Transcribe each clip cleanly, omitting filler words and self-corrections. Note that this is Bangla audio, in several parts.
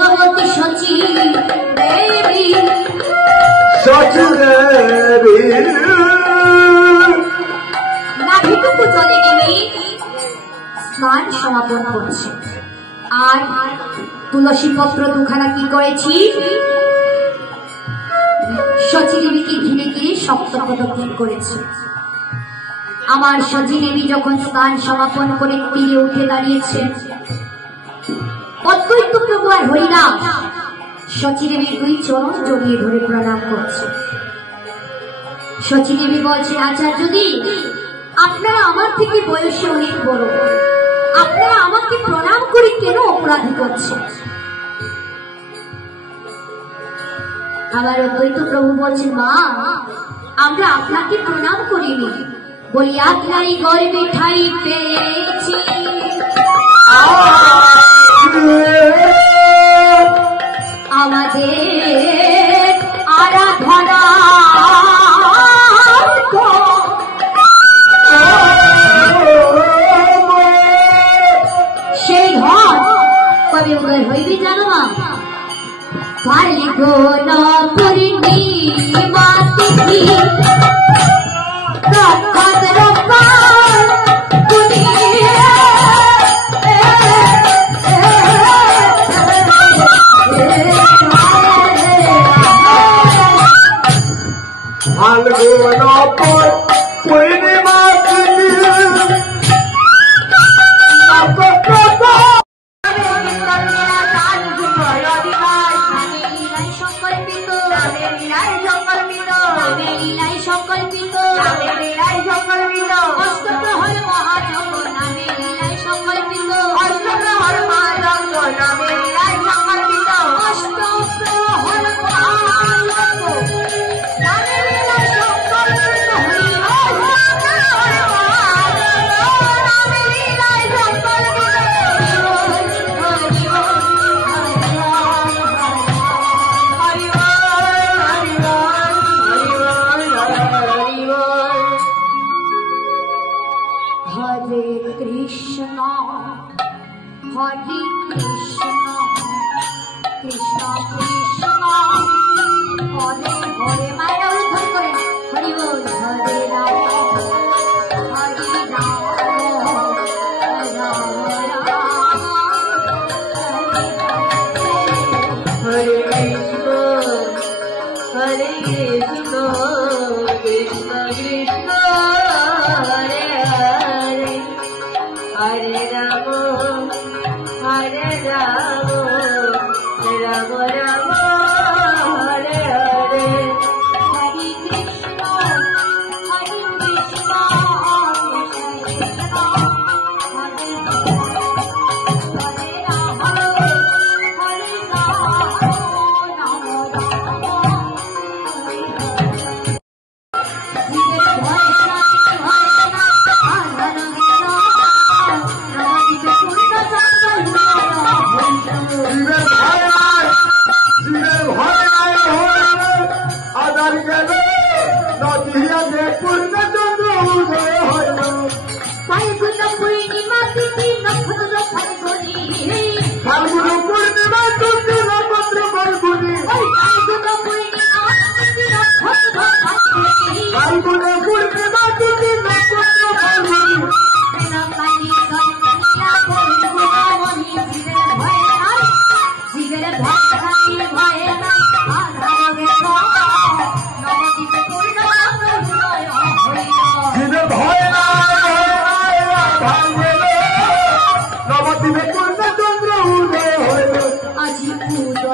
গর্ভবতী শচী দেবী নাভিটুকু জলে নেমে স্নান সমাপন করছে। আর তুলসী পত্র দুখানা কি করেছি, শচী দেবীকে ঘিরে ঘিরে সপ্তপদক্ষেপ করেছে। আমার শচী দেবী যখন স্নান সমাপন করে তীরে উঠে দাঁড়িয়েছে, অদ্বৈত প্রভু আর হরিনাম শচী দেবীর দুই চরণ জড়িয়ে ধরে প্রণাম করছে। শচী দেবী বলছেন, আচার্যদি, আপনারা আমার থেকে বয়সে অনেক বড়, আপনারা আমাকে প্রণাম করে কেন অপরাধী করছেন? আমার অদ্বৈত প্রভু বলছেন, মা, আমরা আপনাকে প্রণাম করিনি, বলি আপনারই গর্বে ঠাঁই পেয়েছি। আমাদের আরাধনা সেই ঘর কবে উদয় হইবে জানো মা? ফাল্গুন পূর্ণিমা তিথি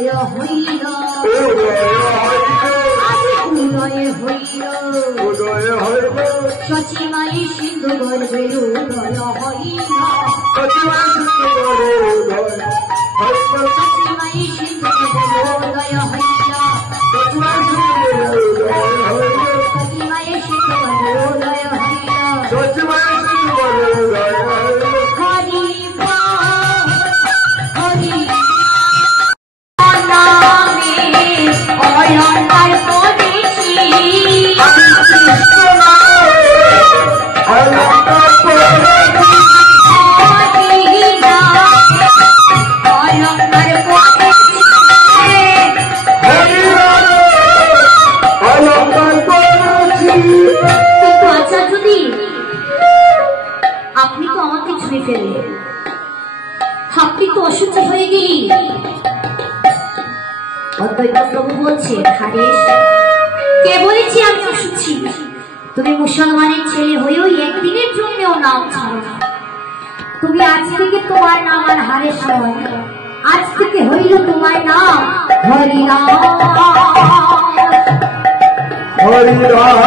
I আমাকে ছুঁয়ে ফেললে। আপনি তো অসুচি হয়ে গেলি। অদ্বৈত প্রভু বলছে, হারেশ, কে বলেছি আমি অসুচি? তুমি মুসলমানের ছেলে হয়েও একদিনের জন্যও নাম ছাড়ো না। তুমি আজ থেকে তোমার নাম আর হারেশ নয়, আজ থেকে হইল তোমার নাম হরিরাম। হরিরাম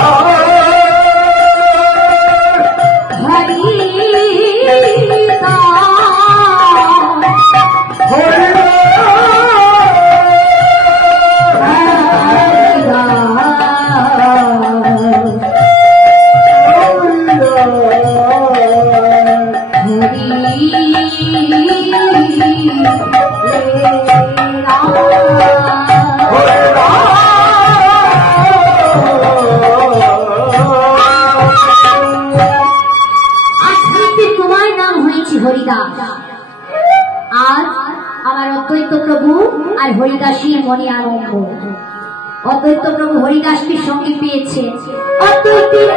হরিদাস। আজ আমার অদ্বৈত প্রভু আর হরিদাসীর মনে আনন্দ। অদ্বৈত প্রভু হরিদাসকে সঙ্গে পেয়েছে। অদ্বৈতের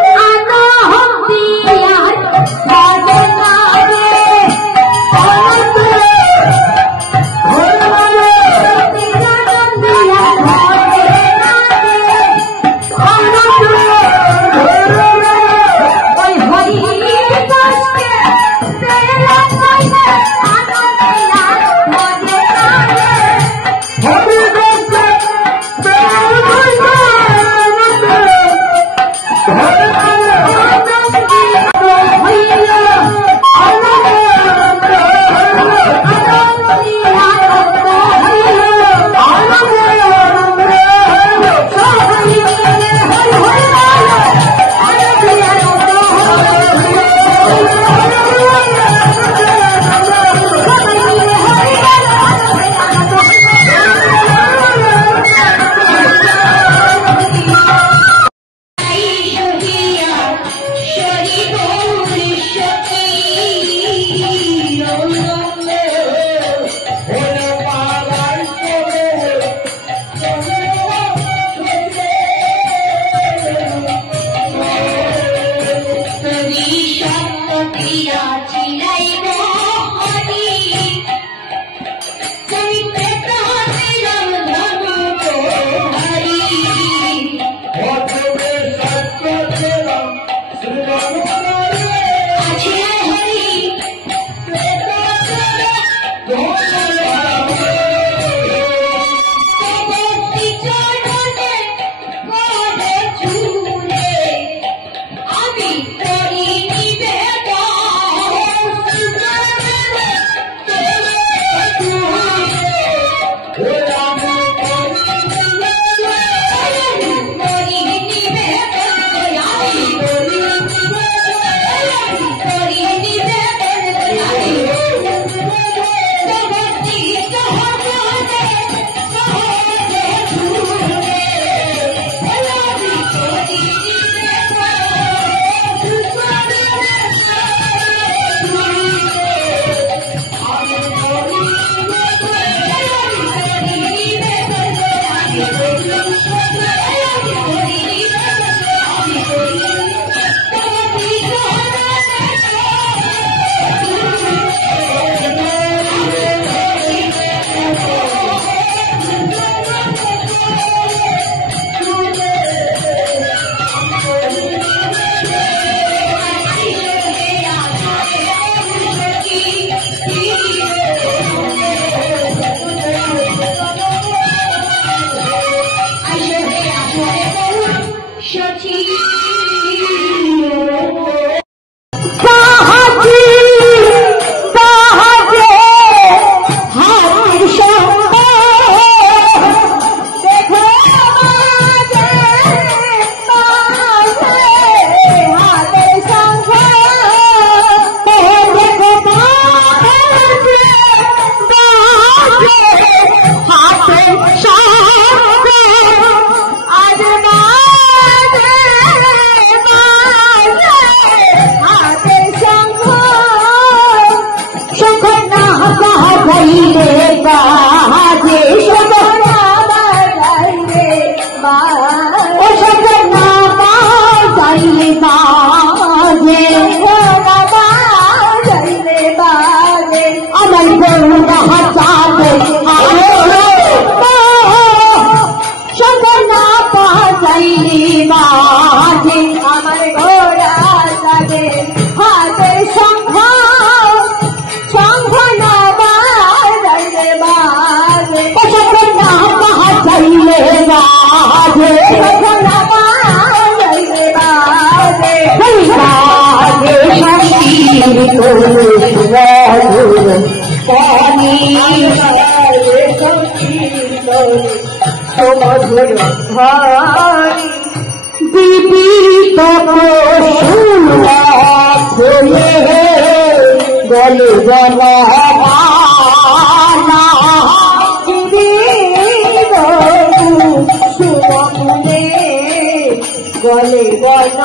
সদনা পাচাইলে মাঝে আমার ঘোড়া যাবে হাতের সংঘ না বাজাইলে বাজে সদনা পাচাইলে বাজে সদনা বাজাইলে বাজে বাজে শান্তির তোর পানি দিদি গলে গলা গলে গলা